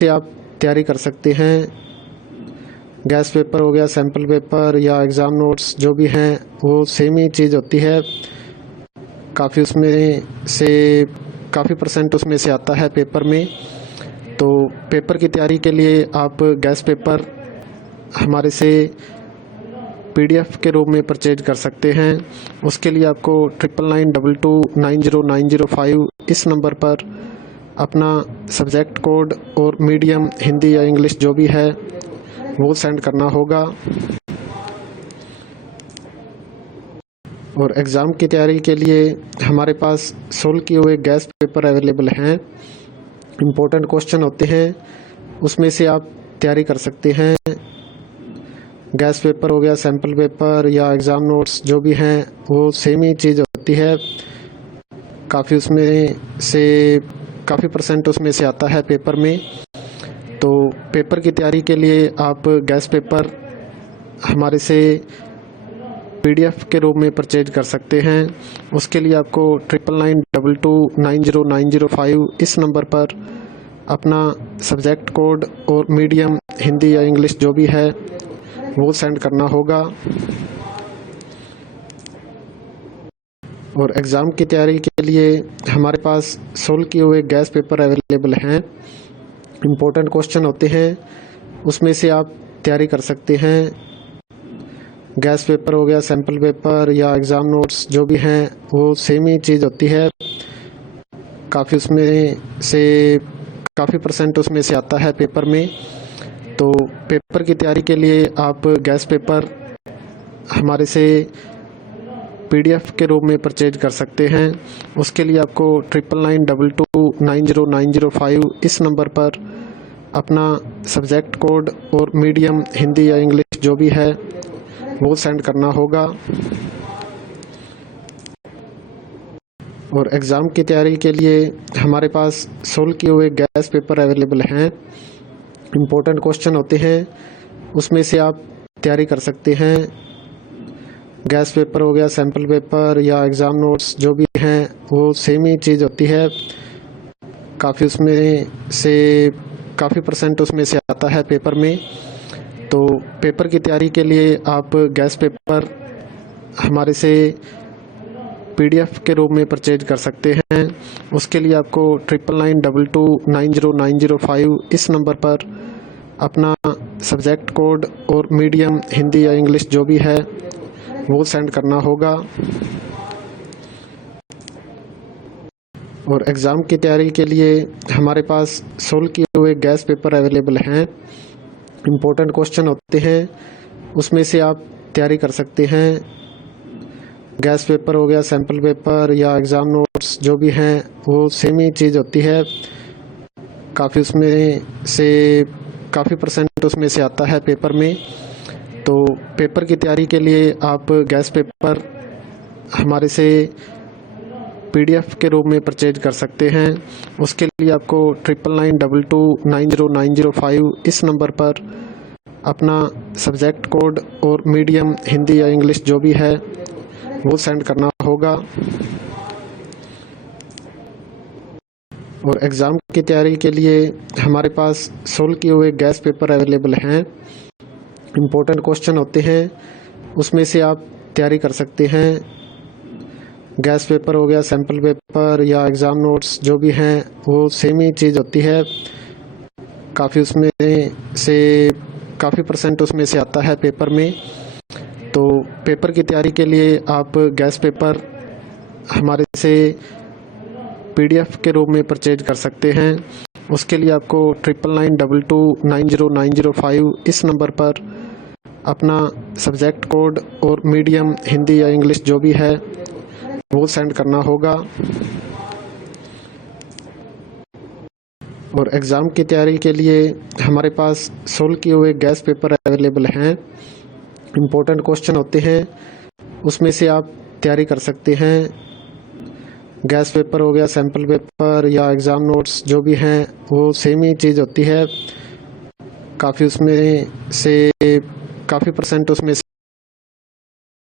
से आप तैयारी कर सकते हैं। गैस पेपर हो गया, सैम्पल पेपर या एग्ज़ाम नोट्स जो भी हैं वो सेम ही चीज़ होती है। काफ़ी उसमें से काफ़ी परसेंट उसमें से आता है पेपर में। तो पेपर की तैयारी के लिए आप गैस पेपर हमारे से पीडीएफ के रूप में परचेज कर सकते हैं। उसके लिए आपको 9992290905 इस नंबर पर अपना सब्जेक्ट कोड और मीडियम हिंदी या इंग्लिश जो भी है वो सेंड करना होगा। और एग्ज़ाम की तैयारी के लिए हमारे पास सोल्व किए हुए गैस पेपर अवेलेबल हैं। इम्पोर्टेंट क्वेश्चन होते हैं, उसमें से आप तैयारी कर सकते हैं। गैस पेपर हो गया, सैम्पल पेपर या एग्ज़ाम नोट्स जो भी हैं वो सेम ही चीज़ होती है। काफ़ी उसमें से काफ़ी परसेंट उसमें से आता है पेपर में। तो पेपर की तैयारी के लिए आप गैस पेपर हमारे से पीडीएफ के रूप में परचेज कर सकते हैं। उसके लिए आपको 9992290905 इस नंबर पर अपना सब्जेक्ट कोड और मीडियम हिंदी या इंग्लिश जो भी है वो सेंड करना होगा। और एग्ज़ाम की तैयारी के लिए हमारे पास सोल्व किए हुए गैस पेपर अवेलेबल हैं। इम्पोर्टेंट क्वेश्चन होते हैं, उसमें से आप तैयारी कर सकते हैं। गैस पेपर हो गया, सैम्पल पेपर या एग्ज़ाम नोट्स जो भी हैं वो सेम ही चीज़ होती है। काफ़ी उसमें से काफ़ी परसेंट उसमें से आता है पेपर में। तो पेपर की तैयारी के लिए आप गैस पेपर हमारे से पीडीएफ के रूप में परचेज कर सकते हैं। उसके लिए आपको 9992290905 इस नंबर पर अपना सब्जेक्ट कोड और मीडियम हिंदी या इंग्लिश जो भी है वो सेंड करना होगा। और एग्ज़ाम की तैयारी के लिए हमारे पास सोल्व किए हुए गैस पेपर अवेलेबल हैं। इम्पोर्टेंट क्वेश्चन होते हैं, उसमें से आप तैयारी कर सकते हैं। गैस पेपर हो गया, सैम्पल पेपर या एग्ज़ाम नोट्स जो भी हैं वो सेम ही चीज़ होती है। काफ़ी उसमें से काफ़ी परसेंट उसमें से आता है पेपर में। तो पेपर की तैयारी के लिए आप गैस पेपर हमारे से पीडीएफ के रूप में परचेज कर सकते हैं। उसके लिए आपको 9992290905 इस नंबर पर अपना सब्जेक्ट कोड और मीडियम हिंदी या इंग्लिश जो भी है वो सेंड करना होगा। और एग्ज़ाम की तैयारी के लिए हमारे पास सोल्व किए हुए गैस पेपर अवेलेबल हैं। इम्पोर्टेंट क्वेश्चन होते हैं, उसमें से आप तैयारी कर सकते हैं। गैस पेपर हो गया, सैम्पल पेपर या एग्ज़ाम नोट्स जो भी हैं वो सेम ही चीज़ होती है। काफ़ी उसमें से काफ़ी परसेंट उसमें से आता है पेपर में। तो पेपर की तैयारी के लिए आप गैस पेपर हमारे से पीडीएफ के रूप में परचेज कर सकते हैं। उसके लिए आपको 9992290905 इस नंबर पर अपना सब्जेक्ट कोड और मीडियम हिंदी या इंग्लिश जो भी है वो सेंड करना होगा। और एग्ज़ाम की तैयारी के लिए हमारे पास सोल्व किए हुए गैस पेपर अवेलेबल हैं। इम्पोर्टेंट क्वेश्चन होते हैं, उसमें से आप तैयारी कर सकते हैं। गैस पेपर हो गया, सैम्पल पेपर या एग्ज़ाम नोट्स जो भी हैं वो सेम ही चीज़ होती है। काफ़ी उसमें से काफ़ी परसेंट उसमें से आता है पेपर में। तो पेपर की तैयारी के लिए आप गैस पेपर हमारे से पीडीएफ के रूप में परचेज कर सकते हैं। उसके लिए आपको 9992290905 इस नंबर पर अपना सब्जेक्ट कोड और मीडियम हिंदी या इंग्लिश जो भी है वो सेंड करना होगा। और एग्ज़ाम की तैयारी के लिए हमारे पास सोल्व किए हुए गैस पेपर अवेलेबल हैं। इम्पोर्टेंट क्वेश्चन होते हैं, उसमें से आप तैयारी कर सकते हैं। गैस पेपर हो गया, सैम्पल पेपर या एग्ज़ाम नोट्स जो भी हैं वो सेम ही चीज़ होती है। काफ़ी उसमें से काफ़ी परसेंट उसमें